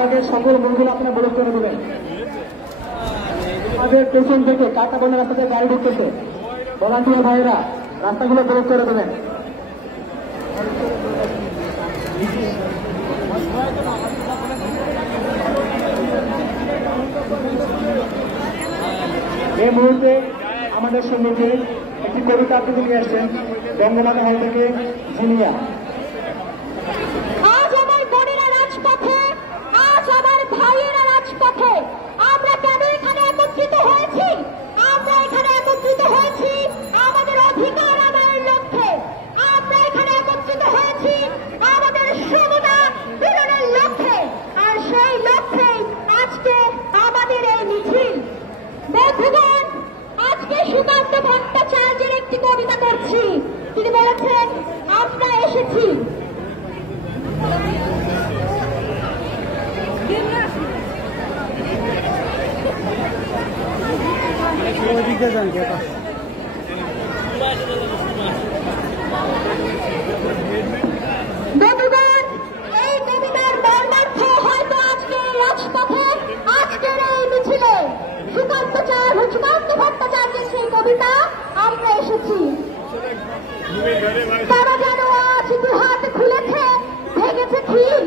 বাজারের সকল মূলগুলো আপনারা ব্লক করে দেবেন। আমাদের পেছন থেকে কাটা বনের রাস্তাতে গাড়ি ঢুকতেছে, ভলান্টিয়ার ভাইয়েরা রাস্তাগুলো ব্লক করে দেবেন। এই মুহূর্তে আমাদের সম্মুখে একটি কবিতা আবৃত্তি নিয়ে আসছেন বঙ্গমাতা হল থেকে জিনিয়া। আজ আমার বোনেরা রাজপথে, আজ আমার ভাইয়েরা রাজপথে, আমরা কেন এখানে একত্রিত হয়েছি? আমরা এখানে একত্রিত হয়েছি আমাদের অধিকার আদায়ের লক্ষ্যে। আমরা এখানে একত্রিত হয়েছি আমাদের সমতা পূরণের লক্ষ্যে। আর সেই লক্ষ্যে আজকে আমাদের এই মিছিল। বন্ধুগণ, আজকে সুকান্ত ভট্টাচার্যের একটি কবিতা করছি। তিনি বলেছেন, আমরা এসেছি বন্ধুগণ, এই কবিতার মর্মার্থ হয়তো আজকে রাজপথে, আজকের এই মিছিলে সুকান্ত ভট্টাচার্যের সেই কবিতা আমরা এসেছি। তারা যেন আজ দুহাত খুলেছে, ভেঙেছে খিল,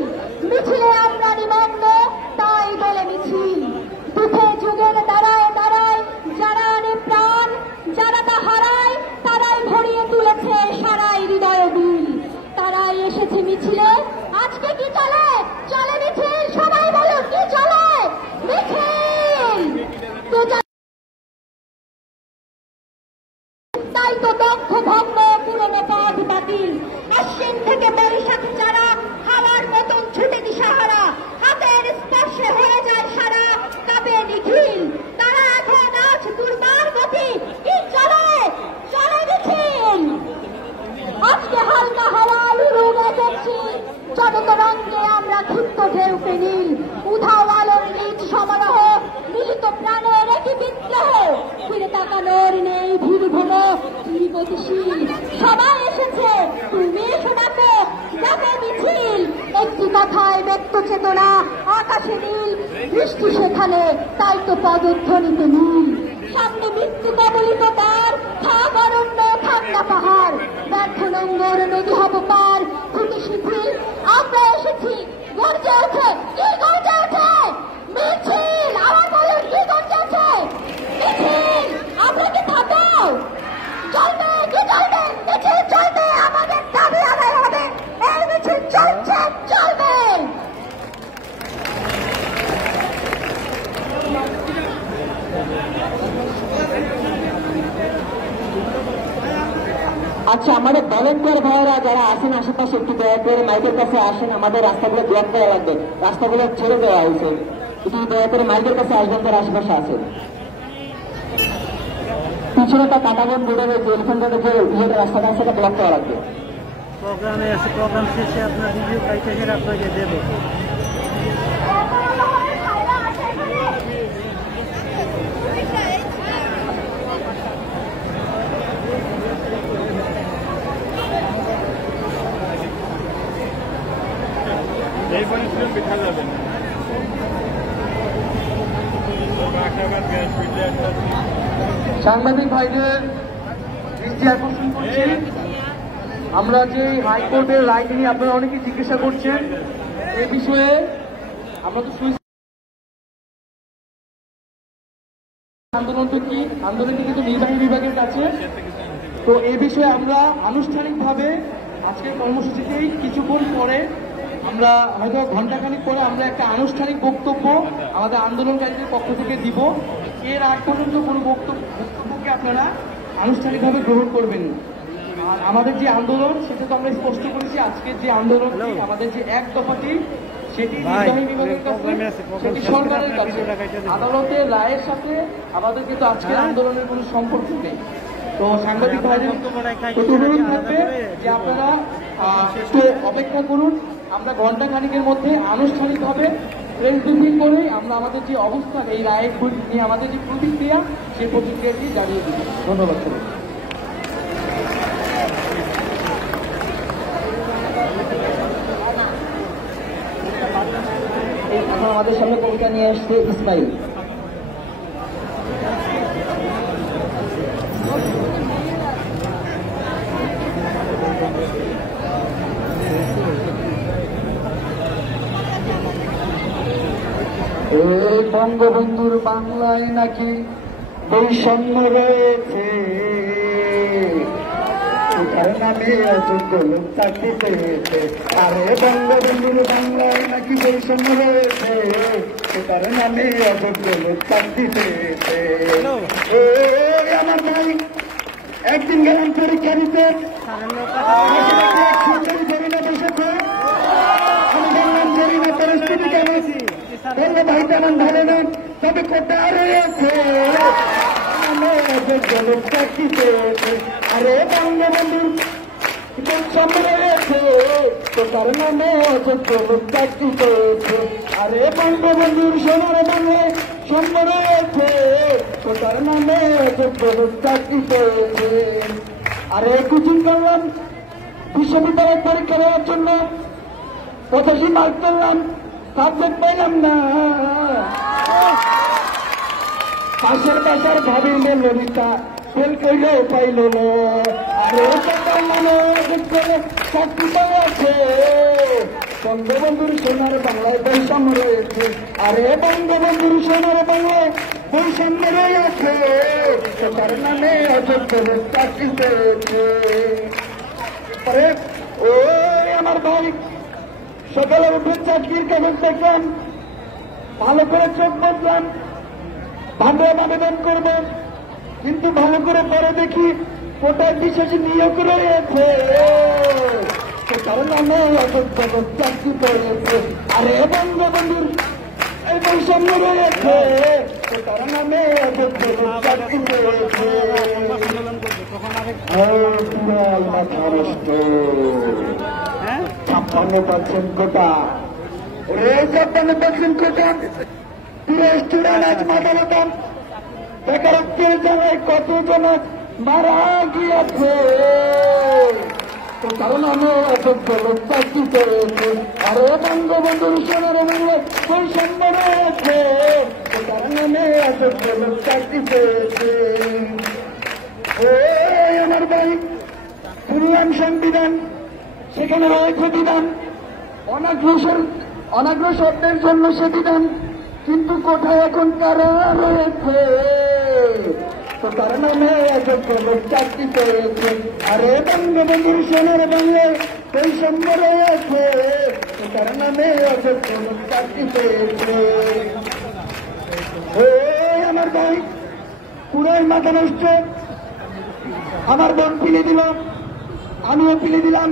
মিছিলে আমরা নিমগ্ন, তাই বলে মিছিল। দুঃখে যুগের দাঁড়ায় দাঁড়ায় যারা আনে প্রাণ, যারা তা হারায় তারাই ভরিয়ে তুলেছে সারাই হৃদয় বিল। তারাই এসেছে মিছিলে। আজকে কি চলে? চলে মিছিল। সবাই বলো, কি চলে? মিছিল। তো তাই তো দক্ষ ভগ্ন পুরনো পথ বাতিল। আশ্বিন থেকে বৈশাখ যারা হাওয়ার মতন ছুটে দিশাহারা, হাতের স্পর্শে হয়ে যায় সারা, কাঁপে নিখিল। তারা এখন আজ দুর্বার গতি, কি চলে? চলে মিছিল। আজকে হালকা হাওয়া লুরুগে দেখছি, চটক রঙে আমরা ক্ষিপ্ত ঢেউকে নীল। উধাও আলোর নিজ সমারোহ, মিলিত প্রাণের একই বিদ্রোহ। ফিরে তাকানোর নেই ভিড় ভোগ, কি গতিশীল। সবাই এসেছে, তুমি এসো ডাকো, যাবে মিছিল। একটি কথায় ব্যক্ত চেতনা, আকাশে নীল, বৃষ্টি সেখানে, তাই তো পদধ্বনিতে নীল। সামনে মৃত্যু কবলিত তার, থাক অরণ্য, ঠান্ডা পাহাড়, ব্যর্থ নোংর নদী হব পার, ফুটি শিথিল। আমরা এসেছি, গর্জে ওঠে, কি গর্জে ওঠে? মিছিল। আবার বলুন, কি গর্জে ওঠে? মিছিল। আমরা কি থাকবো? চলবে, কি চলবে? মিছিল চলবে, আমাদের দাবি আদায় হবে। এই মিছিল চলছে, চলবে। আচ্ছা, আমাদের ভলেন্টিয়ার ভাইয়েরা যারা আসেন আশেপাশে একটু দয়া করে মাইকের কাছে আসেন। আমাদের রাস্তাগুলো ব্লক করা লাগবে, রাস্তাগুলো ছেড়ে দেওয়া হয়েছে। একটু দয়া করে মাইকের কাছে আসবেন যারা আশেপাশে আছেন। পিছনে একটা কাটাবন বোর্ডে রয়েছে, এলিফ্যান্ট রোডের যে ইয়ের রাস্তাটা আছে সেটা ব্লক করা লাগবে। প্রোগ্রামে আছে, প্রোগ্রাম শেষে আপনার রিভিউ পাইতেছেন, আপনাকে দেব। সাংবাদিক ভাইদের দৃষ্টি আকর্ষণ করছি, আমরা যে হাইকোর্টের রায় নিয়ে আপনারা অনেকে জিজ্ঞাসা করছেন এই বিষয়ে। আমরা তো আন্দোলনটা কি, আন্দোলনটি কিন্তু নির্বাহী বিভাগের কাছে। তো এই বিষয়ে আমরা আনুষ্ঠানিকভাবে আজকের কর্মসূচিতেই কিছুক্ষণ পরে, আমরা হয়তো ঘন্টাখানিক পরে আমরা একটা আনুষ্ঠানিক বক্তব্য আমাদের আন্দোলনকারীদের পক্ষ থেকে দিব। এর আগ পর্যন্ত কোনো বক্তব্যকে আপনারা আনুষ্ঠানিকভাবে গ্রহণ করবেন না। আর আমাদের যে আন্দোলন সেটা তো আমরা স্পষ্ট করেছি, আজকের যে আন্দোলন, আমাদের যে এক দফাটি, সেটি নির্বাহী বিভাগের কাছে, সেটি সরকারের কাছে। আদালতের রায়ের সাথে আমাদের কিন্তু আজকের আন্দোলনের কোনো সম্পর্ক নেই। তো সাংবাদিক ভাইদের অনুরোধ থাকবে যে আপনারা একটু অপেক্ষা করুন। আমরা ঘন্টাখানিকের মধ্যে আনুষ্ঠানিকভাবে প্রেস ব্রিফিং করে আমরা আমাদের যে অবস্থান, এই রায়ের নিয়ে আমাদের যে প্রতিক্রিয়া, সেই প্রতিক্রিয়াটি জানিয়ে দিব। ধন্যবাদ। এই এখন আমাদের সামনে কবিতা নিয়ে আসছে ইসমাইল। এই বঙ্গবন্ধুর বাংলায় নাকি বৈষম্য রয়েছে, তার নামে অযোগ্য লোক চাকরি পেয়েছে। আরে বঙ্গবন্ধুর বাংলায় নাকি বৈষম্য রয়েছে, তার নামে অযোগ্য লোক চাকরি পেয়েছে। আমার ভাই একদিন গেলাম পরীক্ষা দিতে, পরিস্থিতি কেমন বললো ভাই তেমন ভালো না, তবে কোটা রয়েছে লোক চাকরি পেয়েছে। আরে বঙ্গবন্ধুর বৈষম্য রয়েছে, তো তার নামে অযোগ্য লোক চাকরি পেয়েছে। আরে বঙ্গবন্ধুর সোনার বাংলায় সম্য রয়েছে, তো তার নামে অযোগ্য লোক চাকরি পেয়েছে। আরে কোচিং করলাম বিশ্ববিদ্যালয় পরীক্ষা দেওয়ার জন্য, 85 মার্ক করলাম, সাবজেক্ট পাইলাম না। পাশের বাসার ভাবির ললিতা ফেল করলেও পাইল না। আরে তার নামে চাকরি পাওয়াছে, বঙ্গবন্ধুর সোনার বাংলায় বৈষম্য রয়েছে। আরে বঙ্গবন্ধুর সোনার বাংলায় বৈষম্য রয়েছে, তার নামে অযোগ্য লোক চাকরি পেয়েছে। আরে ও আমার ভাই সকালের উপরে চাকরির কাগজ দেখলাম, ভালো করে চোখ বসলাম, ভাবে আবেদন করব, কিন্তু ভালো করে পরে দেখি কোটায় বিশেষ নিয়োগ রয়েছে, তার নামে অযোগ্য লোক চাকরি পেয়েছে। আরে বঙ্গবন্ধুর এই বৈষম্য রয়েছে, তার নামে অযোগ্য লোক চাকরি পেয়েছে। 56% কোটা, ওরে 56% কোটা, স্টুডেন্ট আজ মাথা মতন বেকারত্বের জায়গায় কতজন মারা গিয়েছে, তার নামে অযোগ্য লোক চাকরি পেয়েছে। আরে বঙ্গবন্ধুর সোনার বাংলায় বৈষম্য রয়েছে, তার নামে অযোগ্য লোক চাকরি পেয়েছে। আমার ভাই শুনলাম সংবিধান, সেখানে রয়েছে বিধান, অনাগ্রসরদের জন্য সে বিধান, কিন্তু কোথায় এখন কারা রয়েছে, তো তার নামে অযোগ্য লোক চাকরি পেয়েছে। আরে বঙ্গবন্ধুর সোনার বাংলায় বৈষম্য রয়েছে, তো তার নামে অযোগ্য লোক চাকরি পেয়েছে। আমার ভাই পুরোই মাথা নষ্ট, আমার বোন পিলে দিল, আমিও পিলে দিলাম,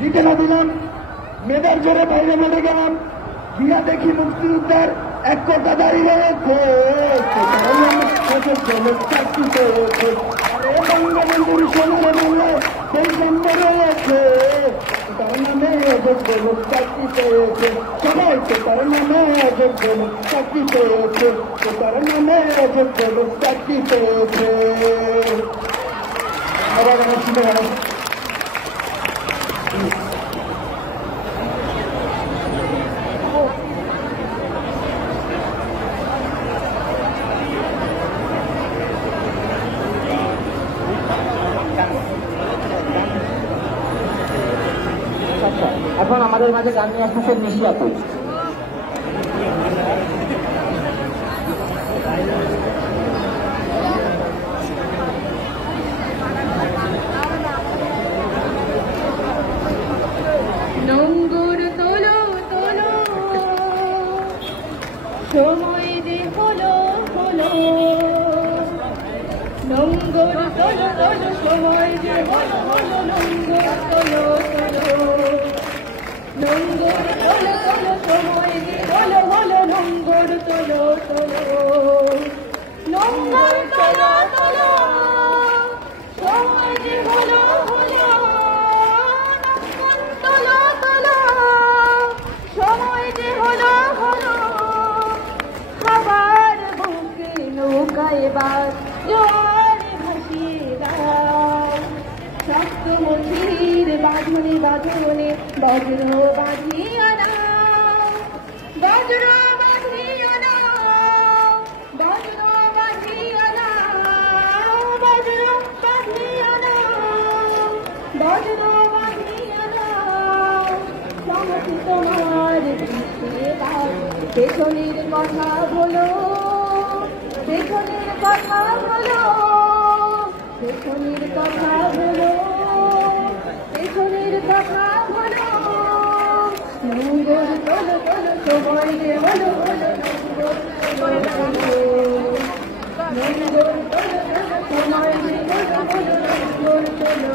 রিটেনা দিলাম, মেধার জোরে বাইরে মেলে গেলাম, গিয়া দেখি মুক্তিযোদ্ধার এক কোটা দাঁড়িয়ে রয়েছে, চাকরি পেয়েছে। বঙ্গবন্ধুর সোনার বাংলায় বৈষম্য রয়েছে, তার নামে অযোগ্য লোক চাকরি পেয়েছে। সবাই তো তার নামে অযোগ্য লোক চাকরি পেয়েছে, তার নামে অযোগ্য লোক চাকরি পেয়েছে। এখন আমাদের মাঝে গান নিয়ে আসতেছে নিশি আপু। নোঙ্গর তোলো তোলো, সময় যে হলো হলো, নোঙ্গর তোলো তোলো, সময় যে হলো হলো, নোঙ্গর তোলো তোলো, নোঙ্গর তোলো তোলো, সময় যে হলো হলো, নোঙ্গর তোলো তোলো, নোঙ্গর তোলো তোলো, সময় যে হলো হলো, তোলো তোলো, সময় যে হলো হলো, খাবার বুকে নৌকা এবার জোয়ার ভাসিয়ে দাও, শক্ত মন্দির বাঁধনে বাঁধনে বজ্র বাঁধিয়া দাও, বজ্র বাঁধিও নাও, বজ্র বাঁধিও নাও, বজ্র বাঁধিও নাও, বজ্র বাঁধিও নাও। সমস্ত তোমার পেছনের কথা বলো, পেছনের কথা বলো, পেছনের কথা বলো, পেছনের কথা বলো। নঙ্গর তোলো তোলো সময় যে বলো বলো, নঙ্গর তোলো নঙ্গর তোলো তোলো সময় যে বলো বলো, নঙ্গর তোলো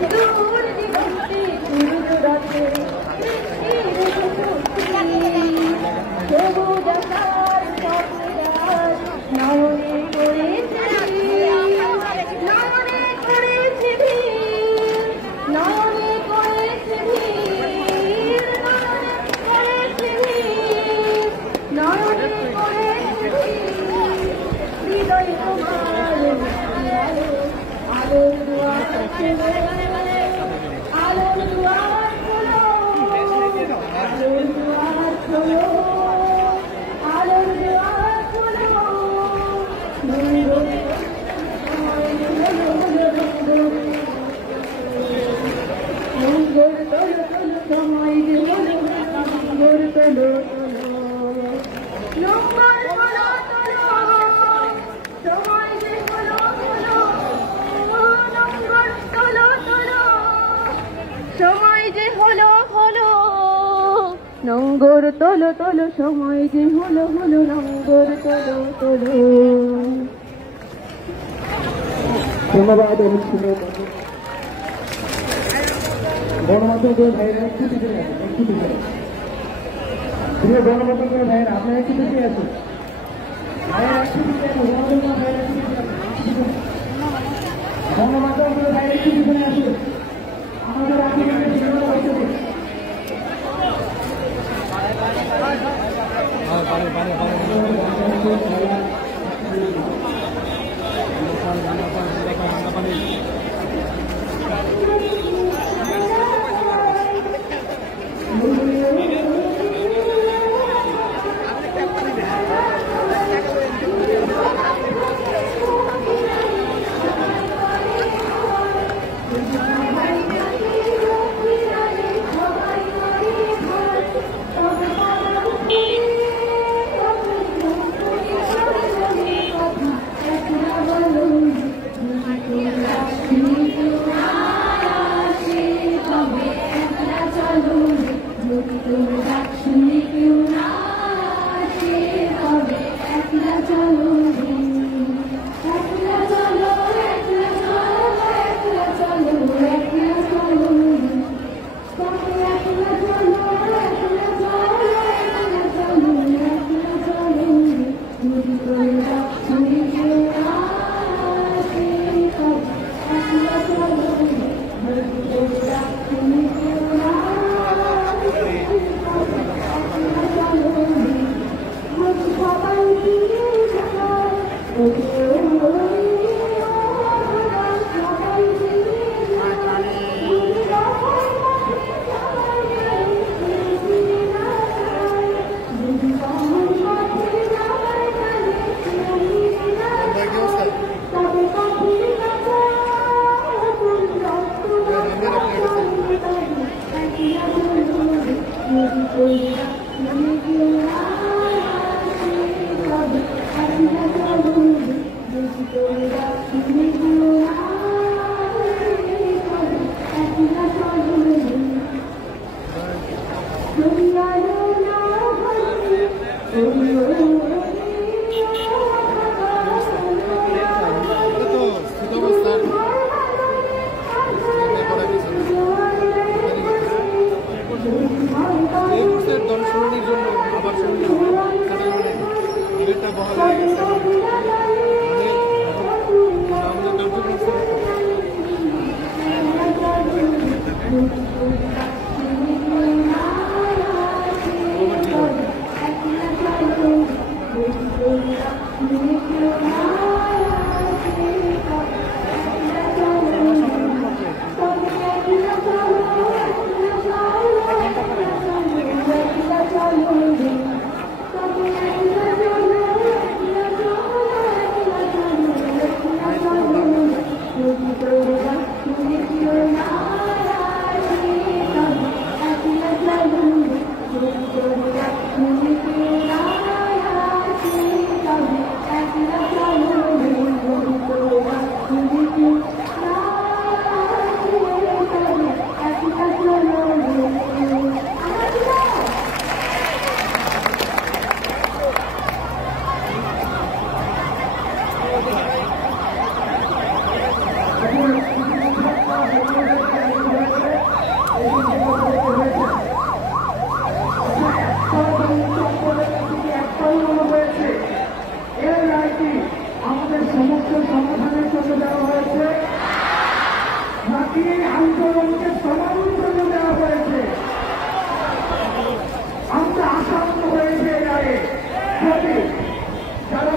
দূর দিগন্তে সূর্য রাতে সবুজ আকার স্বপ্নরাজ নয়নে করেছে নয়নে করেছে ভিড়, নয়নে করেছে ভিড়, নয়নে করেছে ভিড়, নয়নে করেছে ভিড়। হৃদয় তোমার আলোর দুয়ার খোলো, আলোর দুয়ার খোলো, আলোর দুয়ার খোলো, আলোর দুয়ার খোলো। নঙ্গর তোলো তোলো সময় যে বলো, নঙ্গর তোলো তোলো, নঙ্গর তোলো তোলো সময় যে বলো বলো, নঙ্গর তোলো তোলো সময় যে হলো হলো, নঙ্গর তোলো তোলো সময় যে হলো হলো, নঙ্গর তোলো তোলো। ধন্যবাদ অনুষ্ঠানের গণমাধ্যমের ভাইরা একটু পিছনে আসুন, একটু পিছনে। প্রিয় গণমাধ্যমের ভাইরা আপনারা একটু পিছিয়ে আসুন, ভাইরা একটু পিছিয়ে আসুন, গণমাধ্যমের ভাইরা একটু পিছিয়ে আসুন, গণমাধ্যমের ভাইরা একটু পিছনে আসুন। আমাদের আন্দোলনের জীবন করতে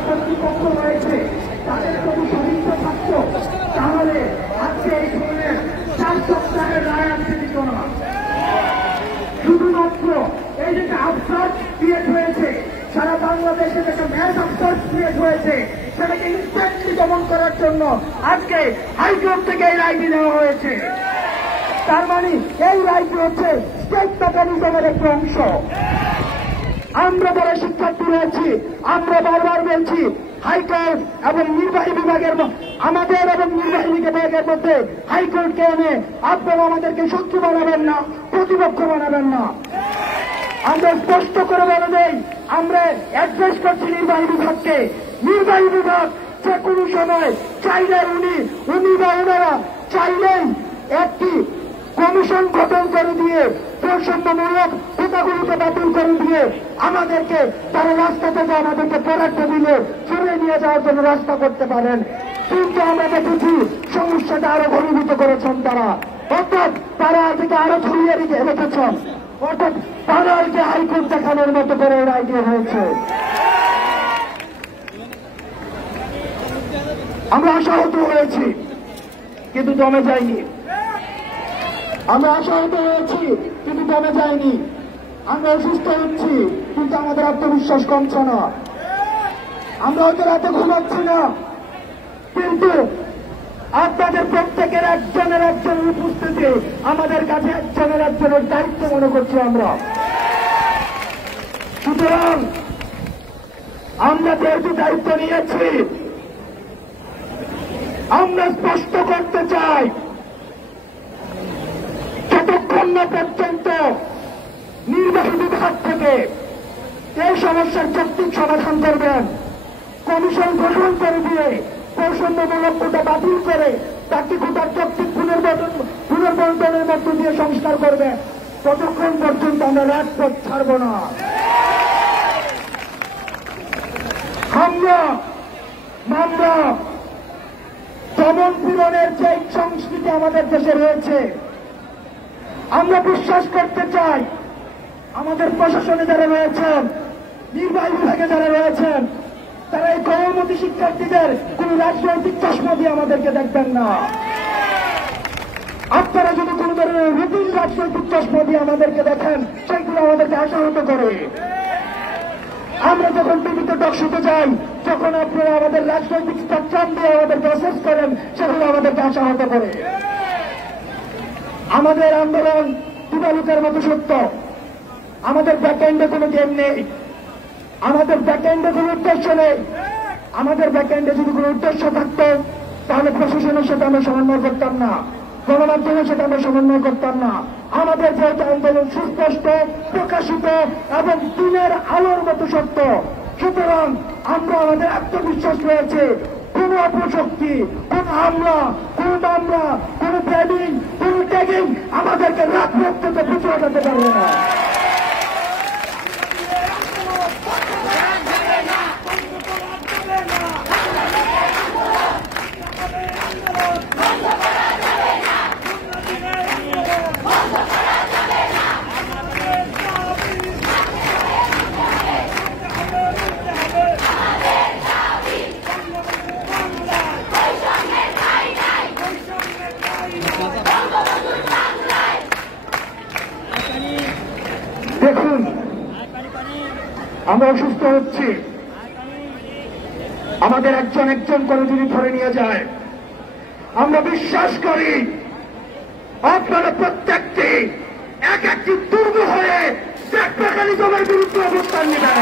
কর্তৃপক্ষ রয়েছে তাদের যদি সদিচ্ছা থাকত তাহলে আজকে এই ধরনের 4 সপ্তাহের রায় আনতে দিত না। শুধুমাত্র এই যে আফসার ক্রিয়েট হয়েছে সারা বাংলাদেশে যে ম্যাচ আফসার ক্রিয়েট হয়েছে সেটাকে ইনস্ট্যান্টলি দমন করার জন্য আজকে হাইকোর্ট থেকে এই রায়টি নেওয়া হয়েছে। তার মানে এই রায়টি হচ্ছে স্টেট মেকানিজমের একটি অংশ। আমরা যারা শিক্ষার্থী রয়েছি আমরা বারবার বলছি হাইকোর্ট এবং নির্বাহী বিভাগের আমাদের এবং নির্বাহী বিভাগের মধ্যে হাইকোর্টকে এনে আপনারা আমাদেরকে শত্রু বানাবেন না, প্রতিপক্ষ বানাবেন না। আমরা স্পষ্ট করে বলে দেই আমরা অ্যাড্রেস করছি নির্বাহী বিভাগকে। নির্বাহী বিভাগ যে কোনো সময় চাইলে উনি বা ওনারা চাইলেই একটি কমিশন গঠন করে দিয়ে বৈষম্যমূলক কোটাগুলিকে বাতিল করে দিয়ে আমাদেরকে তারা রাস্তা থেকে আমাদেরকে পরাক্ত দিলে সরে নিয়ে যাওয়ার জন্য রাস্তা করতে পারেন। কিন্তু আমরা দেখেছি সমস্যাটা আরো ঘনীভূত করেছেন তারা, অর্থাৎ তারা থেকে আরো ছড়িয়ে রেখেছেন, অর্থাৎ তাদেরকে হাইকোর্ট দেখানোর মতো করে রায় দিয়ে হয়েছে। আমরা আশাহত হয়েছি কিন্তু দমে যাইনি। আমরা আশাহত হয়েছি কিন্তু দমে যায়নি। আমরা অসুস্থ হচ্ছি কিন্তু আমাদের আত্মবিশ্বাস কমছে না। আমরা হয়তো রাতে ঘুমাচ্ছি না কিন্তু আপনাদের প্রত্যেকের একজনের উপস্থিতি আমাদের কাছে একজনের দায়িত্ব মনে করছি আমরা। সুতরাং আমরা যেহেতু দায়িত্ব নিয়েছি আমরা স্পষ্ট করতে চাই যতক্ষণ না পর্যন্ত নির্বাহী বিভাগ থেকে এই সমস্যার যৌক্তিক সমাধান করবেন, কমিশন গঠন করে দিয়ে বৈষম্যমূলক কোটা বাতিল করে তাকে কোটার যৌক্তিক পুনর্বন্টনের মধ্য দিয়ে সংস্কার করবে, ততক্ষণ পর্যন্ত আমরা রাজপথ ছাড়ব না। আমরা দমন পীড়নের যে সংস্কৃতি আমাদের দেশে রয়েছে আমরা বিশ্বাস করতে চাই আমাদের প্রশাসনে যারা রয়েছেন, নির্বাহী বিভাগে যারা রয়েছেন, তারা এই কর্মমতী শিক্ষার্থীদের কোন রাজনৈতিক চশমা দিয়ে আমাদেরকে দেখবেন না। আপনারা যদি কোন ধরনের রুটিন রাজনৈতিক চশমা দিয়ে আমাদেরকে দেখেন সেগুলো আমাদেরকে আশাহত করে। আমরা যখন টিভিতে টকশোতে যাই, যখন আপনারা আমাদের রাজনৈতিক স্পেকট্রাম দিয়ে আমাদেরকে অ্যাসেস করেন, সেগুলো আমাদেরকে আশাহত করে। আমাদের আন্দোলন দিবালুকের মতো সত্য, আমাদের ব্যাকএন্ডে কোনো গেম নেই, আমাদের ব্যাকএন্ডে কোনো উদ্দেশ্য নেই। আমাদের ব্যাকএন্ডে যদি কোনো উদ্দেশ্য থাকতো তাহলে প্রশাসনের সাথে আমরা সমন্বয় করতাম না, গণমাধ্যমের সাথে আমরা সমন্বয় করতাম না। আমাদের যেহেতু আন্দোলন সুস্পষ্ট, প্রকাশিত এবং দিনের আলোর মতো সত্য, সুতরাং আমরা আমাদের আত্মবিশ্বাস রয়েছে কোন অপশক্তি, কোন হামলা, কোন মামলা, কোন প্ল্যানিং, কোন ট্যাগিং আমাদেরকে রাত থেকে পিছিয়ে যেতে পারবে না। দেখুন, আমরা অসুস্থ হচ্ছি, আমাদের একজন করে যদি ধরে নিয়ে যায়, আমরা বিশ্বাস করি আপনারা প্রত্যেকটি একটি দুর্গ হয়ে মেকানিজমের বিরুদ্ধে অবস্থান নেবেন।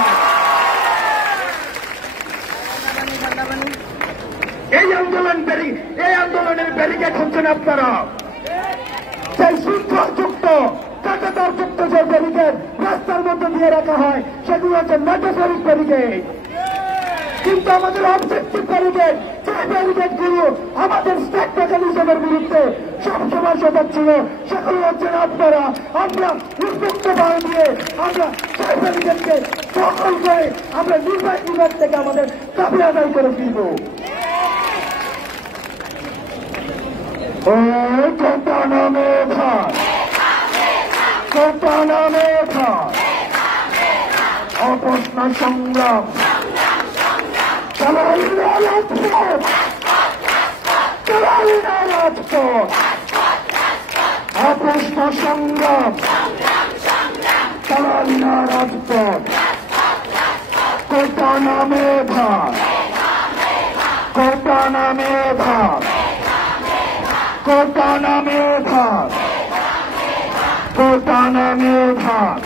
এই আন্দোলনের ব্যারিকেড হচ্ছেন আপনারা, সেই শৃঙ্খলযুক্ত কাটাতারযুক্ত যে ব্যারিকেড রাস্তার মধ্যে দিয়ে রাখা হয় সেগুলো হচ্ছে মেটাফরিক ব্যারিকেড। কিন্তু আমাদের অবজেক্টিভ ব্যারিকেড, যে ব্যারিকেডগুলো আমাদের স্টেট মেকানিজমের বিরুদ্ধে সবসময় সজাগ ছিল, সেগুলো হচ্ছেন আপনারা। আমরা উন্মুক্ত ভাবে দিয়ে আমরা সেই ব্যারিকেডকে দখল করে আমরা নির্বাহী বিভাগ থেকে আমাদের দাবি আদায় করে ফিরব। কোটা নামে অপস্ন সংগ্রাম অপ্রশ্ন সংগ্রাম চালালি না রাজপথ কোটা নামে ভাগ কোটা নামে ভাগ কোটা নামে ভাগ কোটা নামে ভাগ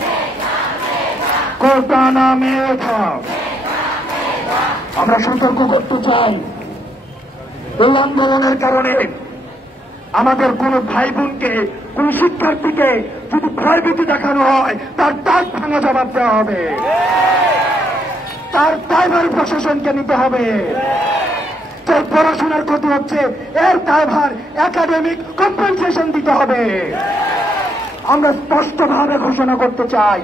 কোটা নামে ভাগ। আমরা সতর্ক করতে চাই, এই আন্দোলনের কারণে আমাদের কোন ভাই বোনকে, কোন শিক্ষার্থীকে যদি ভয়ভীতি দেখানো হয়, তার দাঁত ভাঙা জবাব দেওয়া হবে, তার দায়ভার প্রশাসনকে নিতে হবে। যে পড়াশোনার ক্ষতি হচ্ছে, এর দায়ভার একাডেমিক কম্পেনসেশন দিতে হবে। আমরা স্পষ্টভাবে ঘোষণা করতে চাই,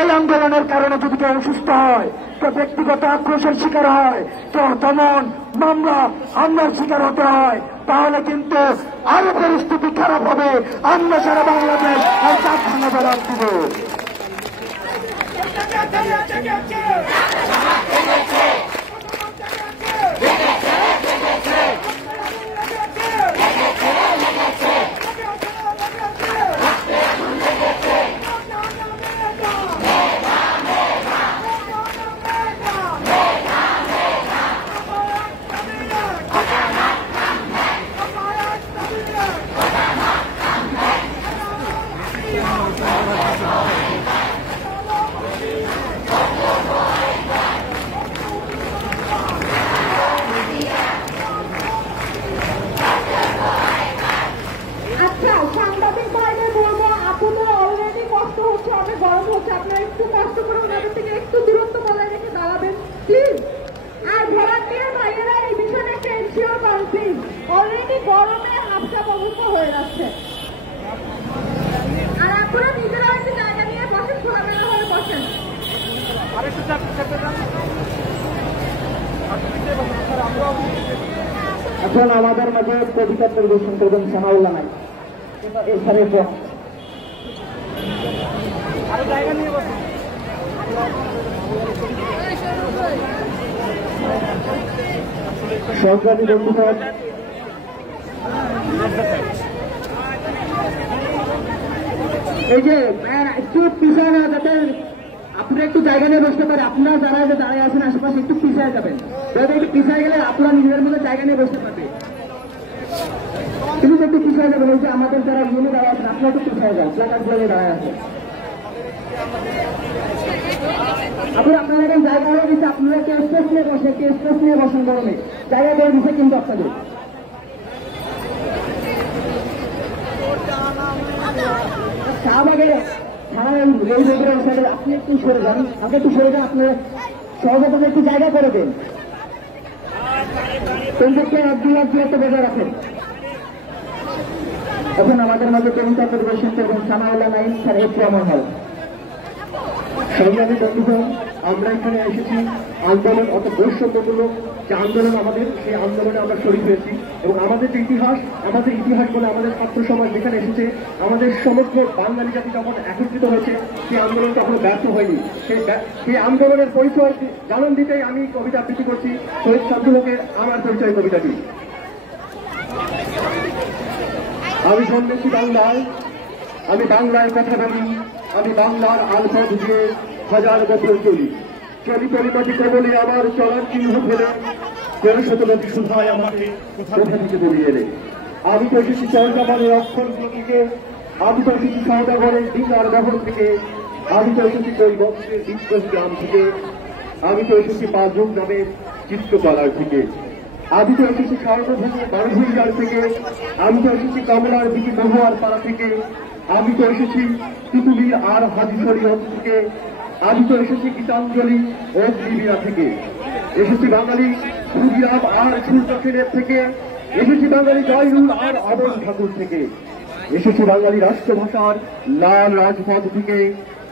এই আন্দোলনের কারণে যদি কেউ অসুস্থ হয়, কেউ ব্যক্তিগত আক্রোশের শিকার হয়, কেউ দমন মামলা হামলার শিকার হতে হয়, তাহলে কিন্তু আরো পরিস্থিতি খারাপ হবে। আমরা সারা বাংলাদেশ আর দাঁত ভাঙা জবাব দিব। গরমে হাফসা অবস্থা হয়ে যাচ্ছে, আর আপনারা নিজেরা একটু জায়গা নিয়ে বসেন, খোলামেলা হয়ে বসেন। এখন আমাদের মাঝে কবিতা পরিবেশন করবেন সানাউল্লাহ নাই, এছাড়া সরকারি বন্ধুগণ, এই যে একটু পিছিয়ে না, যাতে আপনারা একটু জায়গা নিয়ে বসতে পারে। আপনারা যারা যে দাঁড়িয়ে আছেন আশেপাশে একটু পিছিয়ে যাবেন, যাতে একটু পিছিয়ে গেলে আপনারা নিজেদের মধ্যে জায়গা নিয়ে বসতে পারবে। কিন্তু একটু পিছিয়ে যাবেন, ওই যে আমাদের যারা ইউনিট দাঁড়িয়ে আছেন, আপনারা একটু পিছিয়ে যান, প্লাকার্ড গুলো দাঁড়িয়ে আছে। আপনারা এখন জায়গা হয়ে দিচ্ছে, আপনারা কেউ স্পেস নিয়ে বসে, কেউ স্পেস নিয়ে বসেন, গরমে জায়গা করে দিচ্ছে কিন্তু আপনাদের। শাহবাগের আপনি একটু সরে যান, আপনি একটু সরে যান, আপনার সহযোগিতা একটু জায়গা করে দেন, কোনদিকে একদিন একটা বজায় রাখেন। এখন আমাদের মাঝে কবিতা পরিবেশন করবেন সানাউল্লাহ নাইম স্যার, একটু আমার হল। সংগ্রামী বন্ধুগণ, আমরা এখানে এসেছি আন্দোলন, অত বৈষম্যমূলক যে আন্দোলন আমাদের, সেই আন্দোলনে আমরা শরীক হয়েছি এবং আমাদের যে ইতিহাস, আমাদের ইতিহাস বলে আমাদের ছাত্র সমাজ যেখানে এসেছে, আমাদের সমগ্র বাঙালি জাতি যখন একত্রিত হয়েছে, সেই আন্দোলন কখনো ব্যর্থ হয়নি। সেই আন্দোলনের পরিচয় জানান দিতেই আমি কবিতা আবৃত্তি করছি শহীদ শামসুল হকের আমার পরিচয় কবিতাটি। আমি জন্মেছি বাংলায়, আমি বাংলায় কথা বলি, আমি বাংলার আলপথ দিয়ে হাজার বছর চলি, চলি পরিমাটি কবলে আমার চলার চিহ্ন ফেলে, শতবতী সুধায় আমাকে কোথা থেকে বলি এলে। আমি তো এসেছি চরকাবানের অক্ষরগুলো থেকে, আমি তো এসেছি সৌদাগরের ডিঙ্গার বহর থেকে, আমি তো এসেছি কৈবক্তের বিদ্রোহ গ্রাম থেকে, আমি তো এসেছি পাঁচুক নামের চিত্রকলার থেকে, আমি তো এসেছি সার্বভৌমের বারভূমিকার থেকে, আমি তো এসেছি কমলার দিকে মহুয়ার পাড়া থেকে, আমি তো এসেছি তিতুলির আর হাজি শরীয়ত থেকে, আমি তো এসেছি গীতাঞ্জলি ও লিবিয়া থেকে, এসেছি বাঙালি ভুরিয়াব আর সুলতানের থেকে, এসেছি বাঙালি জয়নুল আর অবন ঠাকুর থেকে, এসেছি বাঙালি রাষ্ট্রভাষার লাল রাজপথ থেকে,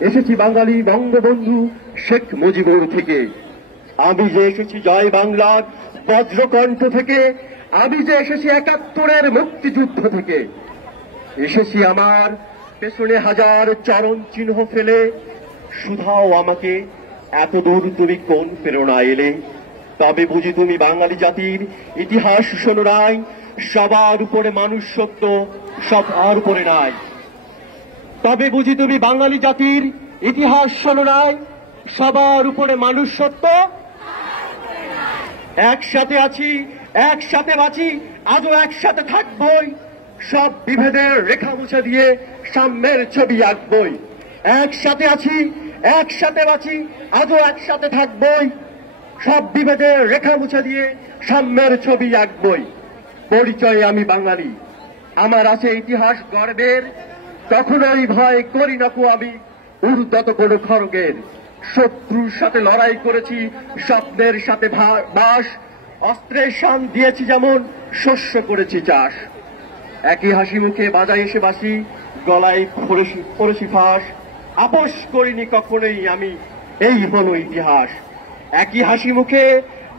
এসেছি বাঙালি বঙ্গবন্ধু শেখ মুজিবুর থেকে, আমি যে এসেছি জয় বাংলার বজ্রকণ্ঠ থেকে, আমি যে এসেছি ৭১-এর মুক্তিযুদ্ধ থেকে, এসেছি আমার পেছনে হাজার চরণ চিহ্ন ফেলে, শুধাও আমাকে এত দূর তুমি কোন প্রেরণা এলে, তবে বুঝি তুমি বাঙালি জাতির ইতিহাস শোনো নাই, সবার উপরে মানুষ সত্য, সবার উপরে নাই। তবে বুঝি তুমি বাঙালি জাতির ইতিহাস শোনো নাই, সবার উপরে মানুষ সত্য। একসাথে আছি, একসাথে বাঁচি, আজও একসাথে থাকবই, সব বিভেদের রেখা মুছে দিয়ে সাম্যের ছবি আঁকবই। একসাথে আছি, একসাথে বাঁচি, আজও একসাথে থাকবই, সব বিভেদের রেখা মুছে দিয়ে সাম্যের ছবি আঁকবই। পরিচয়ে আমি বাঙালি, আমার আছে ইতিহাস গর্বের, কখনোই ভয় করি না কো আমি উর্দত কোনো খড়গের। শত্রুর সাথে লড়াই করেছি, স্বপ্নের সাথে বাস, অস্ত্রের শান দিয়েছি যেমন, শস্য করেছি চাষ। একই হাসি মুখে বাজায় এসে বাসি, গলায় পড়েছি ফাঁস, আপোষ করিনি কখনোই আমি, এই হলো ইতিহাস। একই হাসি মুখে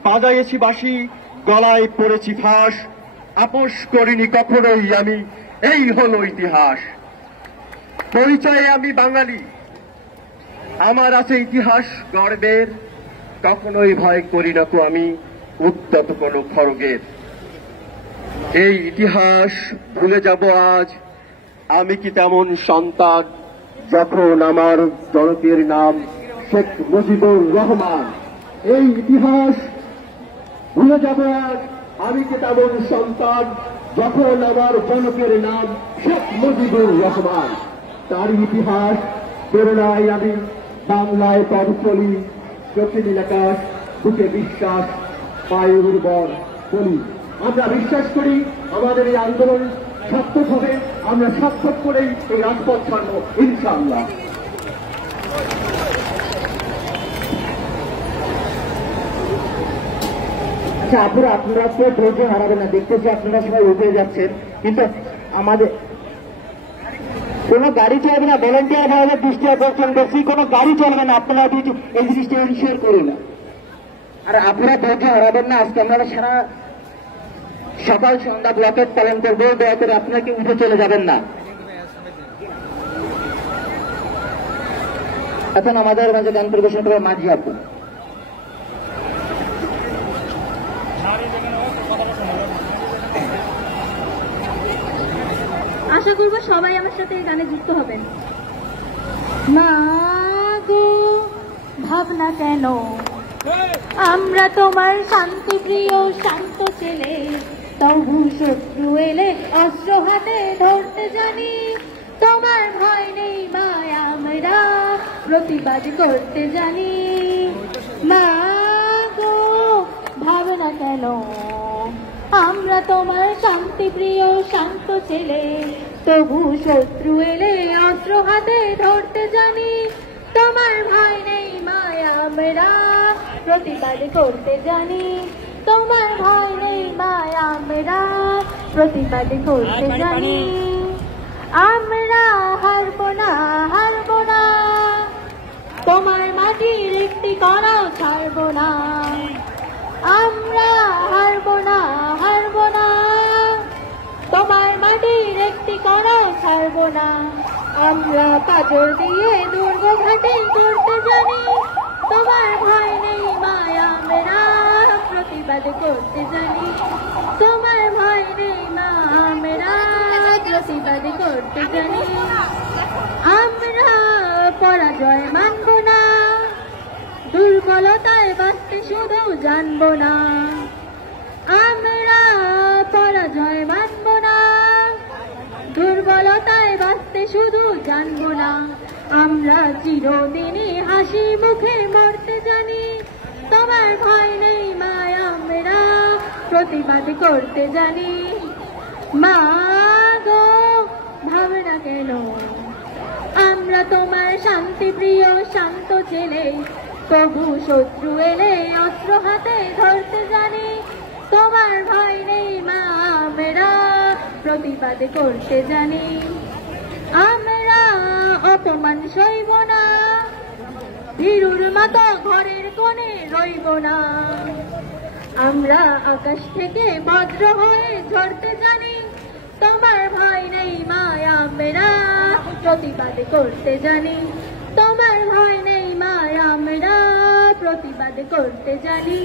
বাজাইছি বাসি, গলায় পড়েছি ফাঁস, আপোষ করিনি কখনোই আমি, এই হলো ইতিহাস। পরিচয়ে আমি বাঙালি, আমার আছে ইতিহাস গর্বের, কখনোই ভয় করি না কো আমি উদ্যত কোনো খড়গের। এই ইতিহাস ভুলে যাব আজ, আমি কি তেমন সন্তান যখন আমার জনকের নাম শেখ মুজিবুর রহমান। এই ইতিহাস ভুলে যাব আজ, আমি কি তেমন সন্তান যখন আমার জনকের নাম শেখ মুজিবুর রহমান। তার ইতিহাস প্রেরণায় আমি বাংলায় পথ চলি, চোখে নীল আকাশ, বুকে বিশ্বাস, পায়ে উর্বর বলি। আমরা বিশ্বাস করি আমাদের এই আন্দোলন সার্থক হবে, আমরা সার্থক করেই এই রাজপথ ছাড়ব ইনশাআল্লাহ। আচ্ছা আপুরা, আপনারা তো ধৈর্য হারাবেন না, দেখতেছি আপনারা সবাই উঠে যাচ্ছেন, কিন্তু আমাদের কোনো গাড়ি চলবে না, ভলেন্টিয়ার ভাবে দৃষ্টি আকর্ষণ করছি, কোনো গাড়ি চলবে না, আপনারা এই জিনিসটা ইনশিওর করুন না। আর আপনারা ধৈর্য হারাবেন না, আজকে আমরা সারা সকাল সন্ধ্যা ব্লকেট পালন করবো, দয়া করে আপনারা কি উঠে চলে যাবেন না। এখন আমাদের মাঝে গান পরিবেশন করবে মাঝি আপু। আশা করবো সবাই আমার সাথে এই গানে যুক্ত হবেন। মা গো ভাবনা কেন, আমরা তোমার শান্ত প্রিয় শান্ত ছেলে, তবু শত্রু এলে অস্ত্র হাতে ধরতে জানি। তোমার ভয় নেই মায়, আমরা প্রতিবাদ করতে জানি। মা গো ভাবনা কেন, আমরা তোমার শান্তি প্রিয় শান্ত ছেলে, তবু শত্রু এলে অস্ত্র হাতে ধরতে জানি। তোমার ভয় নেই মায়, আমরা প্রতিবাদ করতে জানি। তোমার ভয় নেই মায়, আমরা প্রতিবাদ করতে জানি। আমরা হারব না, হারব না, তোমার মাটির একটি কণাও ছাড়ব না। আমরা হারব না, হারব না, তোমার মাটির একটি কণাও ছাড়ব না। আমরা পাথর দিয়ে দুর্গ ঘাটে করতে জানি। তোমার ভয় নেই মায়, আমরা প্রতিবাদ করতে জানি। তোমার ভয় নেই মা, আমরা প্রতিবাদ করতে জানি। আমরা পরাজয় মানব না, দুর্বলতায় বাঁচতে শুধু জানব না। আমরা পরাজয় মানব না, দুর্বলতায় বাঁচতে শুধু জানব না। আমরা চিরদিনই হাসি মুখে মরতে জানি। তোমার ভয় নেই মায়, আমরা প্রতিবাদ করতে জানি। মা গো ভাবনা কেন, আমরা তোমার শান্তি প্রিয় শান্ত ছেলে, তবু শত্রু এলে অস্ত্র হাতে ধরতে জানি। তোমার ভয় নেই মা, আমরা প্রতিবাদ করতে জানি। আমরা অপমান সইব না, ভীরুর মতো ঘরের কোণে রইব না। আমরা আকাশ থেকে বজ্র হয়ে ঝরতে জানি। তোমার ভয় নেই মা, আমরা প্রতিবাদ করতে জানি। তোমার ভয় নেই মা, আমরা প্রতিবাদ করতে জানি।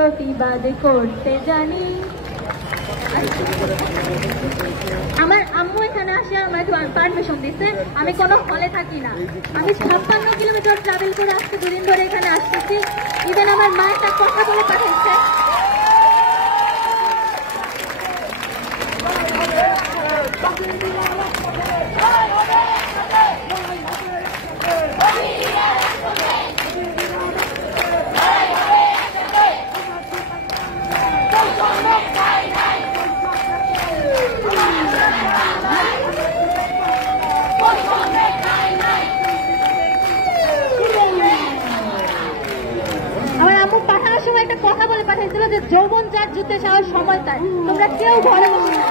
প্রতিবাদ করতে জানি। আমার আম্মু এখানে আসে আমাকে পারমিশন দিচ্ছে, আমি কোনো হলে থাকি না, আমি 56 কিলোমিটার ট্রাভেল করে আজকে 2 দিন ধরে এখানে আসতেছি। ইভেন আমার মা একটা কথা বলে পাঠাইছে, একটা কথা বলে পাঠিয়েছিল যে যৌবন যার যুদ্ধে যাওয়ার সময় তাই, তোমরা কেউ ঘরে বসে না,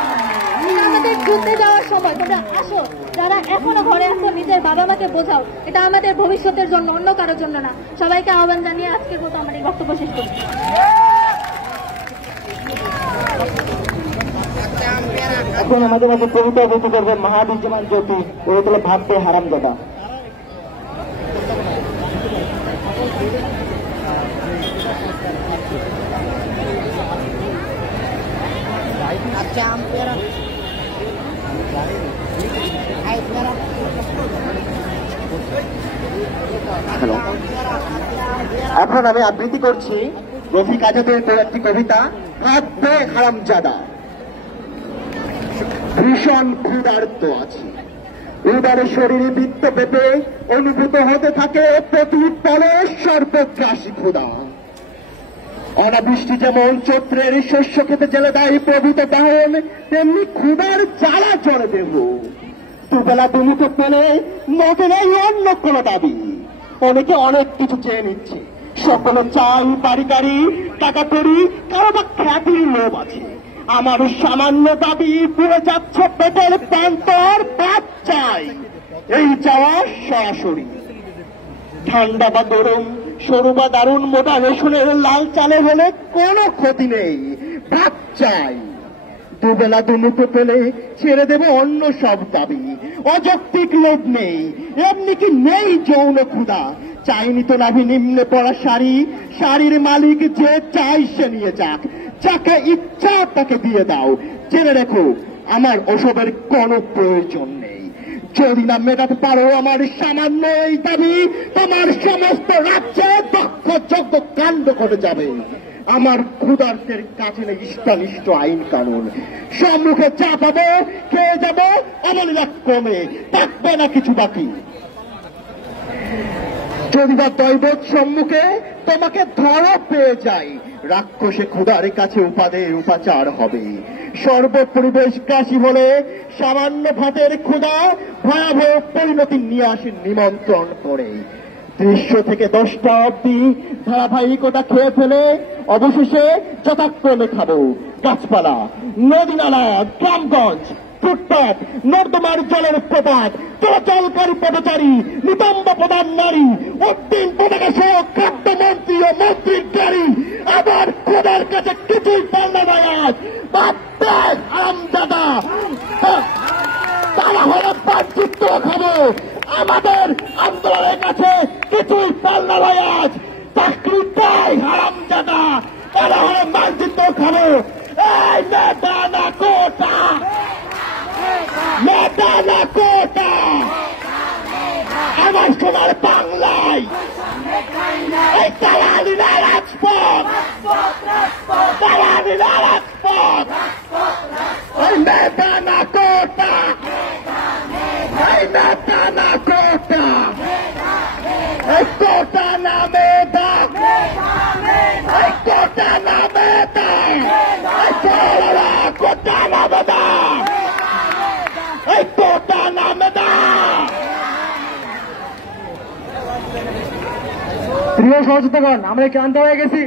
আমাদের যুদ্ধে যাওয়ার সময় তোমরা আসো। যারা এখনো ঘরে আসো নিজের বাবা মাকে বোঝাও, এটা আমাদের ভবিষ্যতের জন্য, অন্য কারোর জন্য না। সবাইকে আহ্বান জানিয়ে আজকের মতো আমার এই বক্তব্য শেষ করছি। এখন আমাদের মাঝে কবিতা আবৃত্তি করবেন মাহাবীর জামান জ্যোতি, ওরা হলো ভাববে হারামজাদা। এখন আমি আবৃত্তি করছি রফিক আজাদের একটি কবিতা, ভাববে হারামজাদা। ভীষণ ক্ষুধার্ত আছে, উদার শরীরে বৃত্ত পেতে অনুভূত হতে থাকে প্রতি পলে সর্বগ্রাসী ক্ষুধা। অনাবৃষ্টি যেমন চৈত্রের শস্য খেতে জেলে দেয় প্রভূত দাহন, তেমনি ক্ষুধার জ্বালা চড়ে দেব। দুবেলা দুমুখে পেলে নটে নেই অন্য কোন দাবি। অনেকে অনেক কিছু চেয়ে নিচ্ছে, সকলে চাই বাড়ি গাড়ি টাকা করি, কারো বা খ্যাতির লোভ আছে। আমার সামান্য দাবি পুড়ে যাচ্ছে পেটের প্রান্তর, ভাত চাই এই চাওয়া সরাসরি। ঠান্ডা বা গরম, সরু বা দারুণ, মোটা রেশনের লাল চালে হলে কোনো ক্ষতি নেই, ভাত চাই। দুবেলা দুমুখো পেলে ছেড়ে দেব অন্য সব দাবি। অযৌক্তিক লোভ নেই, এমনি কি নেই যৌন ক্ষুধা। চাইনি তো লাভি নিম্নে পড়া শাড়ি, শাড়ির মালিক যে চাই সে নিয়ে যাক, যাকে ইচ্ছা তাকে দিয়ে দাও। জেনে রেখো আমার ওসবের কোনো প্রয়োজন নেই। যদি না মেটাতে পারো আমার সামান্য এই দাবি, তোমার সমস্ত রাজ্যে দক্ষ যজ্ঞ কাণ্ড করে যাবে। আমার ক্ষুধার্তের কাছে নেই ইষ্টানিষ্ট আইন কানুন। সম্মুখে চা পাবো, খেয়ে যাবো, অবলীলা কমে থাকবে না কিছু বাকি। যদি বা দৈবত সম্মুখে তোমাকে ধরা পেয়ে যায়, রাক্ষসে ক্ষুধার কাছে উপাদের উপাচার হবে। সর্বপরিবেশ গ্রাসী হলে সামান্য ভাতের ক্ষুধা ভয়াবহ পরিণতি নিয়ে আসে নিমন্ত্রণ করে। 30 থেকে 10টা অব্দি ধারাবাহিকতা খেয়ে ফেলে অবশেষে যথাক্রমে খাবো গাছপালা, নদী নালা, গ্রামগঞ্জ, ফুটপাত, নর্দমার জলের প্রপাত, চলাচলকারী পথচারী, নিতম্ব প্রধান নারী, অগ্রিম পতাকা সহ খাদ্যমন্ত্রী ও মন্ত্রীর গাড়ি। আবার খোদার কাছে কিছুই পাল্লা নয় আজ, ভাববে হারামজাদা। তারা হলে বাঞ্ছিত খাবো, আমাদের আন্দোলনের কাছে কিছুই পাল্লা নয় আজ। চাকরি চাই হারামজাদা, তারা হলে বাঞ্ছিত খাবো। এই নেতা না কোটা, নেতা না কোটা, আমার সোনার বাংলায় এই দালালিরা রাজপথ, দালালিরা রাজপথ। এই নেতা না কোটা, এই নেতা না কোটা, এই কোটা না মেধা, এই কোটা না মেধা, এই ছেলেরা কোটা না মেধা, এই কোটা না মেধা। প্রিয় সহযোগিতাগণ, আমরা ক্লান্ত হয়ে গেছি।